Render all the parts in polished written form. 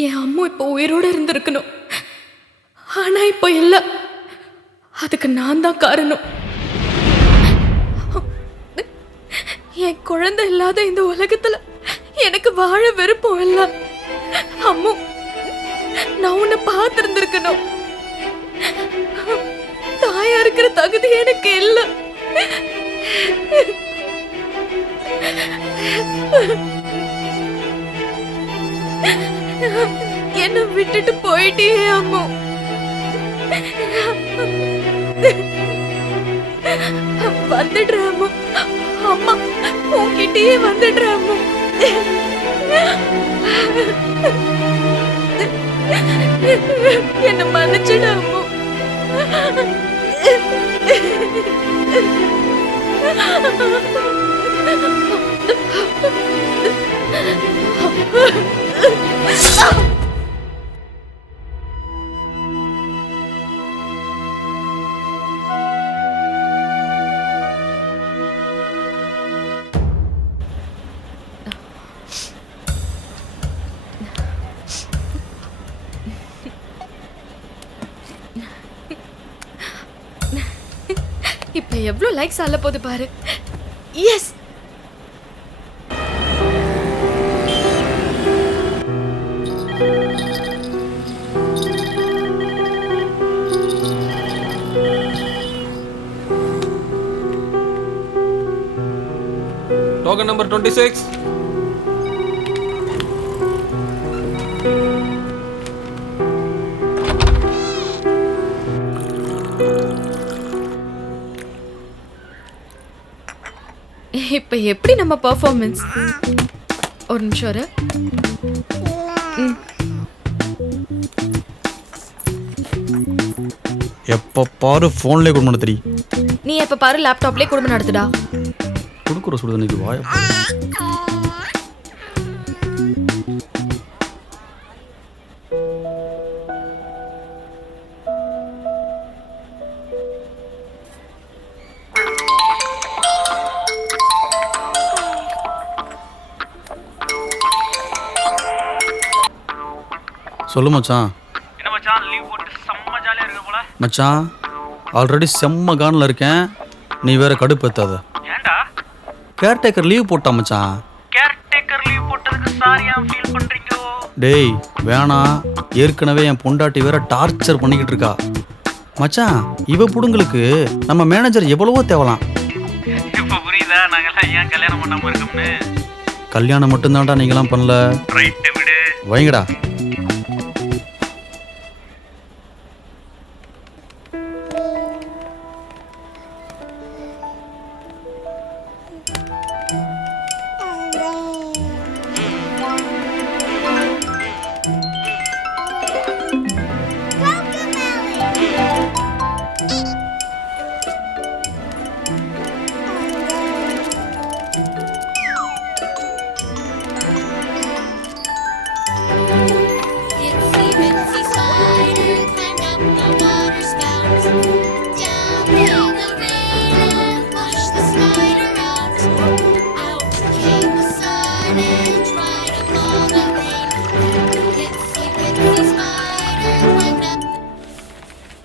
என் அம்மா இப்போ உயிரோடு இருந்திருக்கணும். ஆனால் இப்போ இல்லை. அதுக்கு நான் தான் காரணம். என் குழந்தை இல்லாத இந்த உலகத்தில் எனக்கு வாழ விருப்பம் இல்லை. அம்மா, நான் உன்னை பார்த்துருந்துருக்கணும். தாயா இருக்கிற தகுதி எனக்கு இல்லை. என்ன விட்டுட்டு போயிட்டே அம்மா. வந்துடுறேன் அம்மா. அம்மா, உன்கிட்டயே வந்துடுறேன் அம்மா. என்ன மன்னிச்சிடு அம்மா. இப்ப எவ்வளவு லைக்ஸ் ஆல போது பாரு. Yes, Token number 26. இப்ப எப்படி நம்ம பெர்ஃபார்மன்ஸ்? ஒரு நிமிஷம் இரு. எப்போ பாரு ஃபோன்லேயே குடும்பம் நடத்துடி. நீ எப்ப பாரு லேப்டாப்லயே குடும்பம் நடத்துடா. கொடுக்குற சுடுதண்ணிக்கு வாய. சொல்லு மச்சான். என்ன மச்சான், லீவ் போட்டு செம்ம ஜாலியா இருக்க போல. மச்சான், ஆல்ரெடி செம்ம கானில் இருக்கேன். நீ வேற கடுப்பேத்தாத. ஏன்டா? கேர்டேக்கர் லீவ் போட்டான் மச்சான். கேர்டேக்கர் லீவ் போட்டதுக்கு சாரியா ஃபீல் பண்றீங்க? டேய் வேணாம், ஏற்கனவே என் பொண்டாட்டி வேற டார்ச்சர் பண்ணிக்கிட்டு இருக்கா. மச்சான், இவ புடுங்களுக்கு நம்ம மேனேஜர் எவ்வளவோ தேவலாம். இப்ப புரியுதா நாங்கெல்லாம் ஏன் கல்யாணம் பண்ணாம இருக்கோம்னு? கல்யாணம் மட்டும்தான்டா நீங்களாம் பண்ணல. ரைட் விடு. வைங்கடா.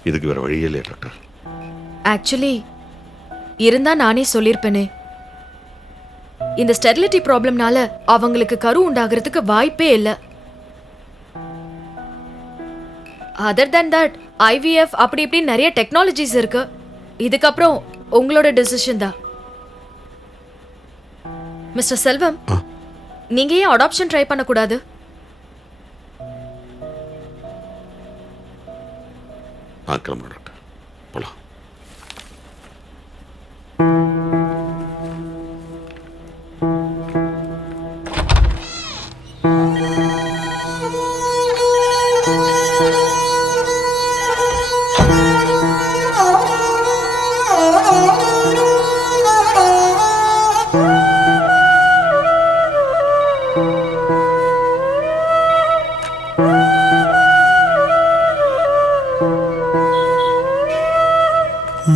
இதுக்கு வேற வழியே இல்லையா டாக்டர்? ஆக்சுவலி இருந்தா நானே சொல்லியிருப்பேனே. இந்த ஸ்டெரிலிட்டி ப்ராப்ளம்னால அவங்களுக்கு கரு உண்டாகிறதுக்கு வாய்ப்பே இல்லை. அதர் தேன் தட் IVF அப்படி இப்படி நிறைய டெக்னாலஜிஸ் இருக்கு. இதுக்கப்புறம் உங்களோட டிசிஷன் தான். மிஸ்டர் செல்வம், நீங்க ஏன் அடாப்ஷன் ட்ரை பண்ணக்கூடாது? கிளம்புறேன் டாக்டர், போலாம்.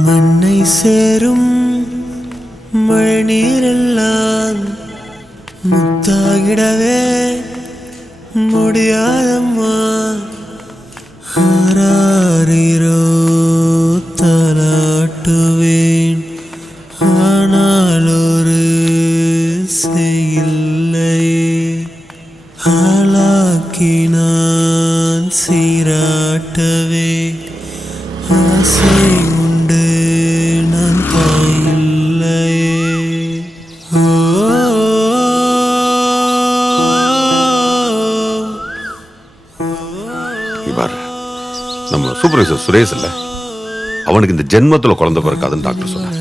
மண்ணை சேரும் மழைநீரெல்லாம் முத்தாகிடவே முடியாதம்மா ஆராரிரோ தாலாட்டுவேன் ஆனால் ஒரு செய்யில்லையே ஆளாக்கி நான் சீராட்டவே ஆசை உண்டு நான் தாயில்லையே பாரு, நம்ம சூப்பர்வைசர் சுரேஷ் இல்ல, அவனுக்கு இந்த ஜென்மத்துல குழந்தை பிறக்காதுன்னு டாக்டர் சொன்னார்.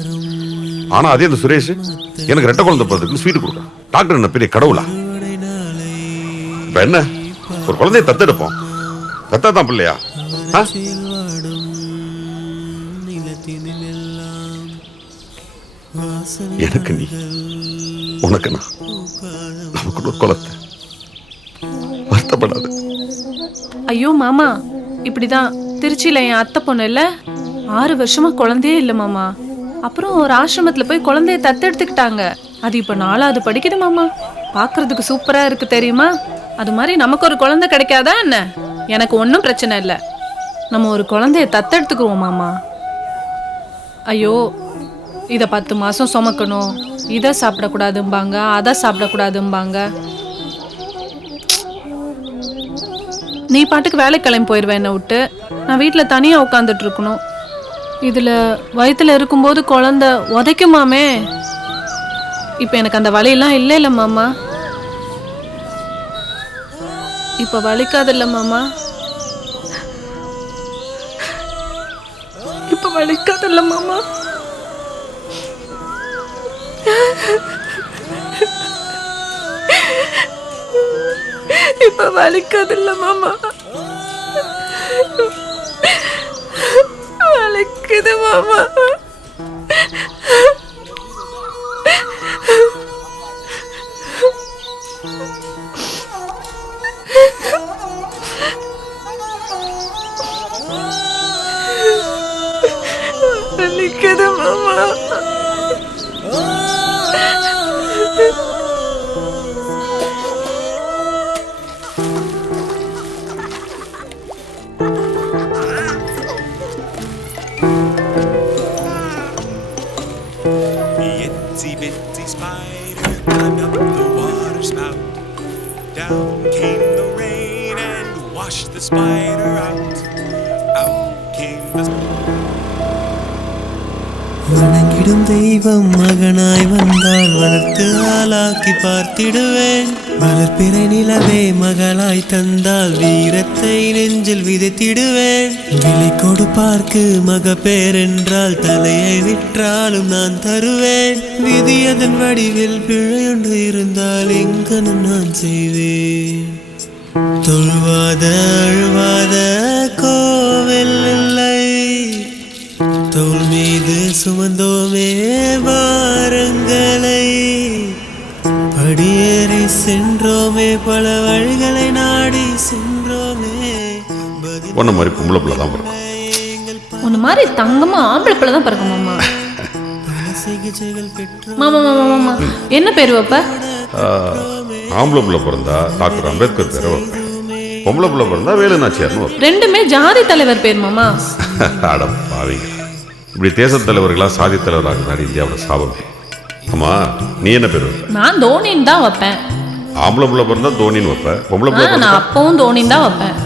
ஆனா அதே அந்த சுரேஷ் எனக்கு ரெட்டை குழந்தை பிறகு ஸ்வீட் கொடுக்குறான். டாக்டர் என்ன பெரிய கடவுளா? இப்ப என்ன, ஒரு குழந்தைய தத்தெடுப்போம், தத்தா தான் பிள்ளையா? எனக்கு நீ, உனக்கு நான், நமக்கு ஒரு குழந்தை. வருத்தப்படாது. ஐயோ மாமா, இப்படிதான் திருச்சியில என் அத்தை பொண்ணு இல்ல 6 வருஷமா குழந்தையே இல்ல மாமா. அப்புறம் ஒரு ஆசிரமத்துல போய் குழந்தைய தத்தெடுத்துக்கிட்டாங்க. அது இப்ப 4வது படிக்குது மாமா. பாக்குறதுக்கு சூப்பரா இருக்கு தெரியுமா? அது மாதிரி நமக்கு ஒரு குழந்தை கிடைக்காதா என்ன? எனக்கு ஒன்றும் பிரச்சனை இல்லை, நம்ம ஒரு குழந்தைய தத்தெடுத்துக்குருவோம் மாமா. ஐயோ, இதை 10 மாசம் சுமக்கணும், இதை சாப்பிடக்கூடாதும்பாங்க, அதை சாப்பிடக்கூடாதும்பாங்க. நீ பாட்டுக்கு வேலைக்கு கிளம்பி போயிடுவேன் என்னை விட்டு. நான் வீட்டில் தனியாக உட்காந்துட்டு இருக்கணும். இதில் வயிற்றுல இருக்கும்போது குழந்தை உதைக்குமாமே. இப்போ எனக்கு அந்த வலியெல்லாம் இல்லை இல்லை மாமா. இப்போ வலிக்காதில்ல மாமா. இப்போ வலிக்காதில்ல மாமா. இப்ப வலிக்காதில்ல மாமா. வலிக்குது மாமா. வலிக்குது மாமா. Itsy bitsy spider climbed up the water spout. Down came the rain and washed the spider out. Out came the வணங்கிடும் தெய்வம் மகனாய் வந்தால் வளர்த்து ஆளாக்கி பார்த்திடுவேன். வளர்ப்பிறை நிலவே மகளாய் தந்தால் வீரத்தை நெஞ்சில் விதைத்திடுவேன். விலை கொடுப்பார்க்கு மக பேரென்றால் தலையை விற்றாலும் நான் தருவேன். விதி அதன் வடிவில் பிழையொன்று இருந்தால் எங்கனும் நான் செய்வேன். தொழுவாத அழுவாத கோவில் இல்லை, தோள் மீது சுமந்தோமே வாரங்களை. படியேறி சென்றோமே பல வழிகளை நாடி சென்றோமே. ஒன்ன மாதிரி பொம்பளை பிள்ளை தான் பிறக்கும். உன்ன மாதிரி தங்கமா ஆம்பளை பிள்ளை தான் பிறக்கும் மாமா. மாமா மாமா மாமா என்ன பேரு வைப்ப? ஆம்பளை பிள்ளை பிறந்தா டாக்டர் அம்பேத்கர் பேரை வைப்பேன். பொம்பளை பிள்ளை பிறந்தா வேலு நாச்சியார்னு வைப்பேன். ரெண்டுமே ஜாதி தலைவர் பேர் மாமா. அட பாவிங்க, இப்படி தேச தலைவர்களா சாதி தலைவராக தான் இந்தியாவோட சாபமே. ஆமா, நீ என்ன பேர் வைப்ப? நான் தோனின்னு தான் வைப்பேன். ஆம்பளை பிள்ளை பிறந்தா தோனின்னு வைப்பேன், பொம்பளை பிள்ளை நான் அப்பவும் தோனின்னு தான் வைப்பேன்.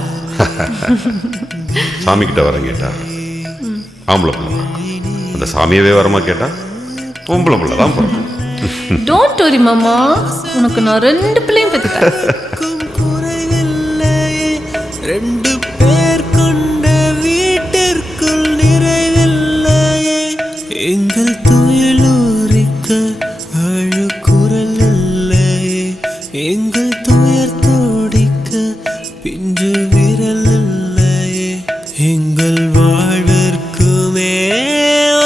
சாமி கிட்ட வர கேட்டா ஆம்பளை பிள்ளை, அந்த சாமியவே வரமா கேட்டா பொம்பளை பிள்ளை தான் பிறக்கும். டோன்ட் வரி மாமா, உனக்கு நான் 2 பிள்ளையும் பெற்றுட்டேன். குறைவில்லையே 2 பேர் கொண்ட வீட்டிற்குள் நிறைவில்லையே. எங்கள் துயிலூரிக்க அழுக்குரல் இல்லையே. எங்கள் துயர் தோடிக்க பிஞ்சு விரல் இல்லையே. எங்கள் வாழ்விற்குமே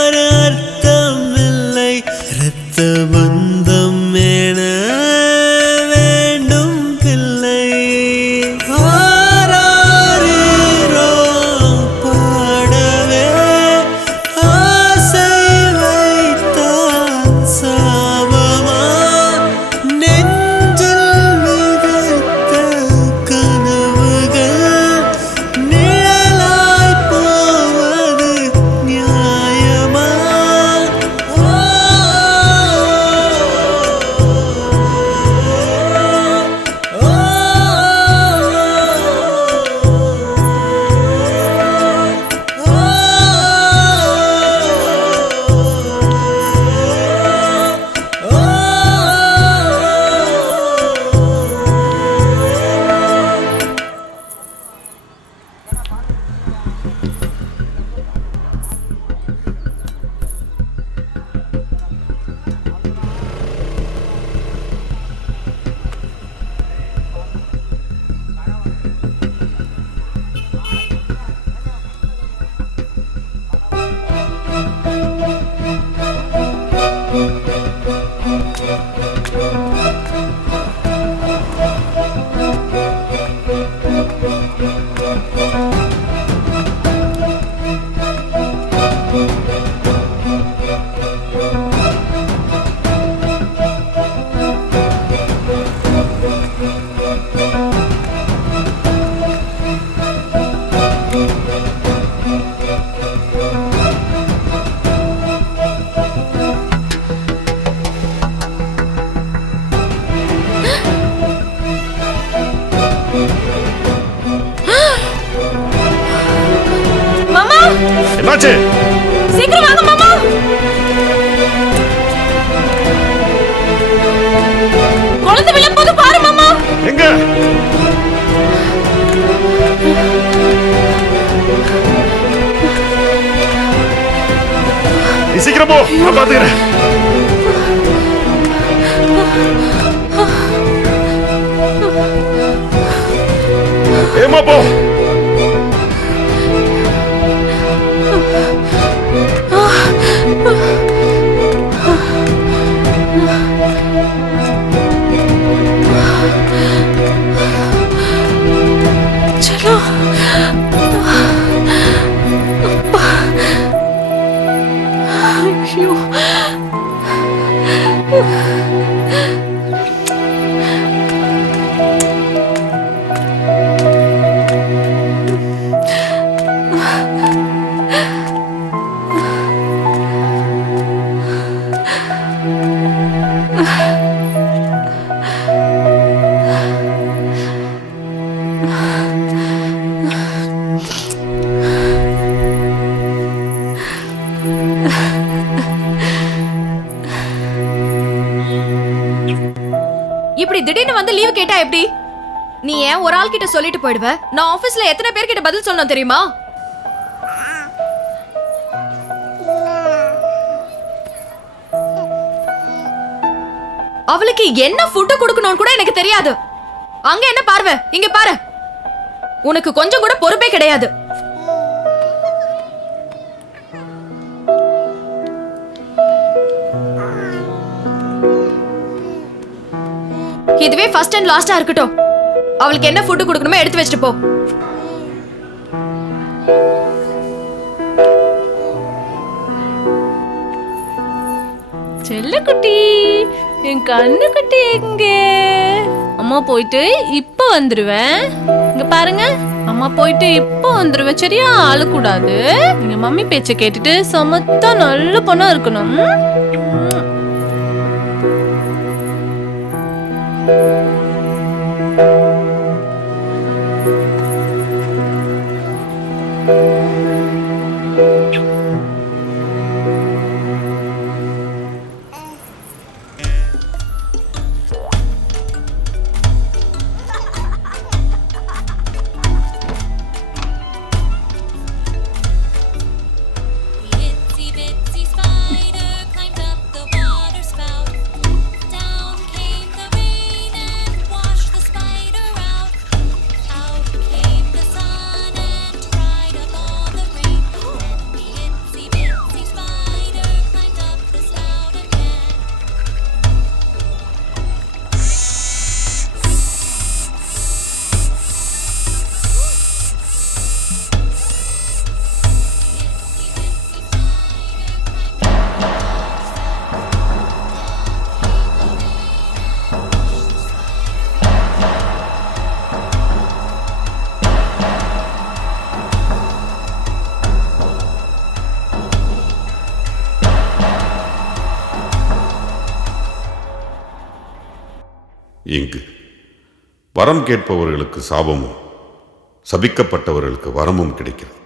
ஒரு அர்த்தம் இல்லை. இரத்த பந்தம் என வேண்டும் பிள்ளை. ஆராரிரோ பாடவே ஆசை வைத்தான் சாபமா. நெஞ்சில் விதைத்த கனவு என்னாச்சு? சீக்கிரம் வாங்க மாமா. குழந்தை விழப்போது பாரு மாமா. எங்க? நீ சீக்கிரம் போ, நான் பாத்துக்கிறேன். ஏமா போ. चलो ஐயோ இப்படி திடீர்னு வந்து லீவ் கேட்டா எப்படி? நீ ஏன் ஒரு ஆள் கிட்ட சொல்லிட்டு போயிடுவ? நான் ஆபீஸ்ல எத்தனை பேர் கிட்ட பதில் சொல்லணும் தெரியுமா? அவளுக்கு என்ன ஃபுட் கொடுக்கணும்னு கூட எனக்கு தெரியாது. அங்க என்ன பார்வை, இங்க பாரு. உனக்கு கொஞ்சம் கூட பொறுப்பே கிடையாது. இதுவே ஃபர்ஸ்ட் அண்ட் லாஸ்டா இருக்கட்டும். அவளுக்கு என்ன ஃபுட் கொடுக்கணுமோ எடுத்து வச்சிட்டு போ. செல்லக்குட்டி, என் கண்ணு குட்டி எங்க? அம்மா போயிட்டு இப்ப வந்துருவேன். இங்க பாருங்க, அம்மா போயிட்டு இப்ப வந்துருவேன். சரியா? அழக்கூடாது. நீங்க மம்மி பேச்ச கேட்டுட்டு சமத்தா நல்ல பொண்ணா இருக்கணும். இங்கு வரம் கேட்பவர்களுக்கு சாபமும், சபிக்கப்பட்டவர்களுக்கு வரமும் கிடைக்கிறது.